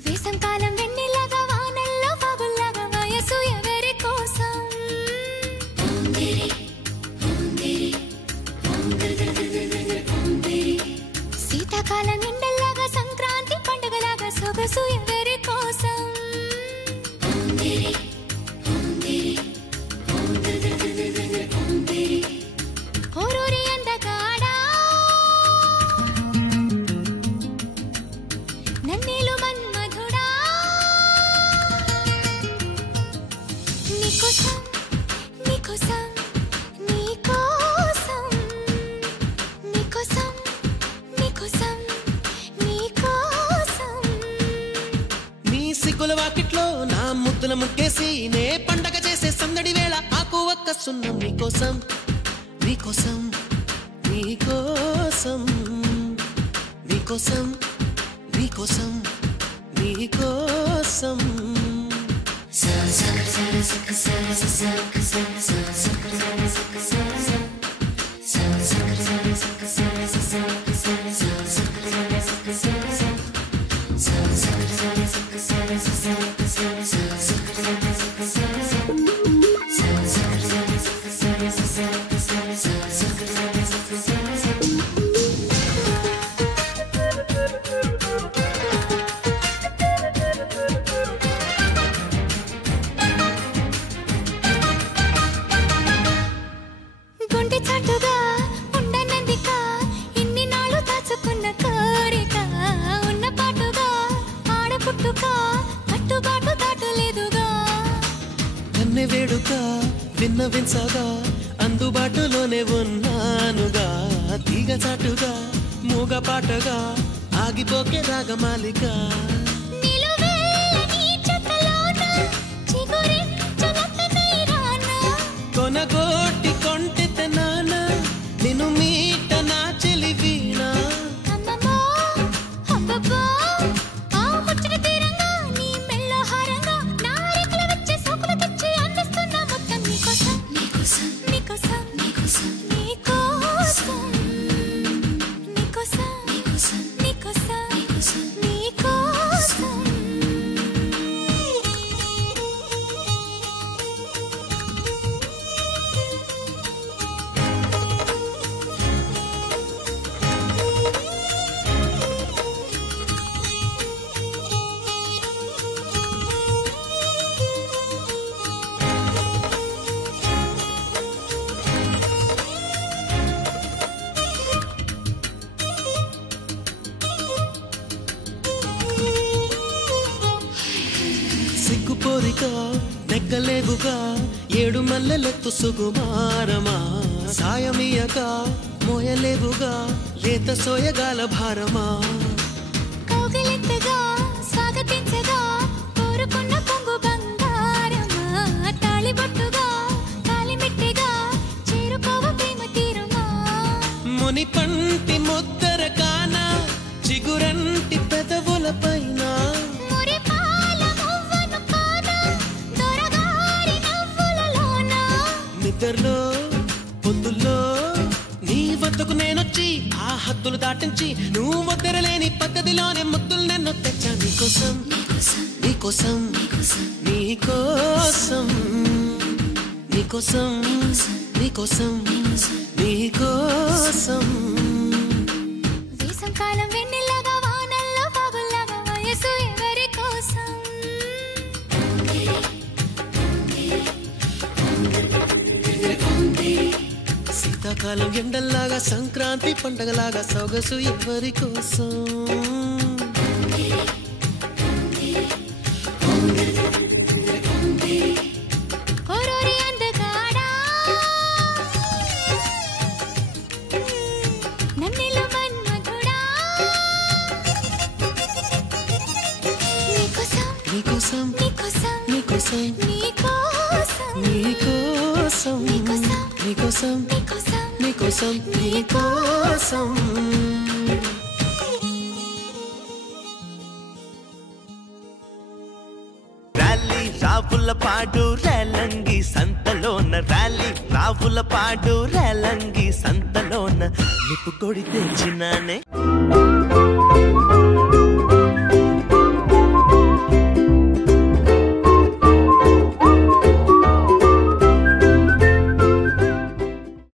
వేసంకాలం వెన్నెలగా వానల్లో పగుల్లాగా వయసు ఎవరి కోసం శీతాకాలం ఎండల్లాగా సంక్రాంతి పండుగలాగా సొగసు ఎవరి కోసం ఓరూరి అందగాడా నన్నేలు మన్మధుడా నీకోసం నీకోసం నీకోసం నీకోసం నీకోసం నీకోసం నీ సిగ్గుల వాకిట్లో నా ముద్దుల ముక్కేసి నే పండగ చేసే సందడి వేళ ఆకు ఒక్క సున్నం నీకోసం నీకోసం నీకోసం నీకోసం నీకోసం నీకోసం గుండె చాటుగా ఉండనందిక ఇన్ని నాళ్ళు దాచుకున్న కోరిక ఉన్న పాటుగా ఆడపుట్టుక కట్టుబాటు దాటలేదుగా కన్నె వేడుక విన్న విన్సగా అందుబాటులోనే ఉన్నానుగా తీగ చాటుగా మూగ పాటగా ఆగిపోకే రాగమాలిక నిలువెల్లని చెత్తలోన చిగురించనొక్కనై రానా కొనగోటి కొంటెత నాన నిన్ను మీట నా చెలి వీణ అమ్మమ్మో అబ్బబ్బో ఆ ముచ్చట తీరంగా నీ మెల్ల హారంగా నా రేకుల వచ్చే సోకులు తెచ్చి అందిస్తున్న మొత్తం నీకోసం నీకోసం నీకోసం నీకోసం నీకోసం నీకోసం నీకోసం నీకోసం నీకోసం సిగ్గుపోరిక నెక్కలేవుగా ఏడు మల్లెలెత్తు సుగుమారమా సాయమీయక మోయలేవుగా లేత సోయగాల భారమా కౌగిలింతగా స్వాగతించగా కోరుకున్న పొంగు బంగారమా తాళిబొట్టుగా తాళిమిట్టిగా చేరుకోవ ప్రేమ తీరుమా ముని పంటి ముద్దర కాన చిగురంటి పెదవుల పైన మురిపాల మువ్వను కాదా దొరగారి నవ్వులలోన నిద్రలో పొద్దుల్లో నీ వద్దకు నేనొచ్చి ఆ హద్దులు దాటించి నువ్వు ముద్దరలేని పద్ధతిలోనే ముద్దులు నన్ను తెచ్చా నీకోసం నీకోసం నీకోసం నీకోసం నీకోసం నీకోసం వేసంకాలం వెన్నెలగా వానల్లో పగుల్లాగా వయసు ఎవరి కోసం శీతాకాలం ఎండల్లాగా సంక్రాంతి పండగలాగా సొగసు ఎవరి కోసం ఓరోరి అందగాడా నన్నేలు మన్మధుడా నీకోసం నీకోసం నీకోసం నీకోసం నీకోసం నీకోసం నీకోసం నీకోసం నీకోసం నీకోసం నీకోసం రావుల పాడు రేలంగి సంతలోన ర్యాలీ రావుల పాడు రేలంగి సంతలోన నిప్పు కొడి తెచ్చినానే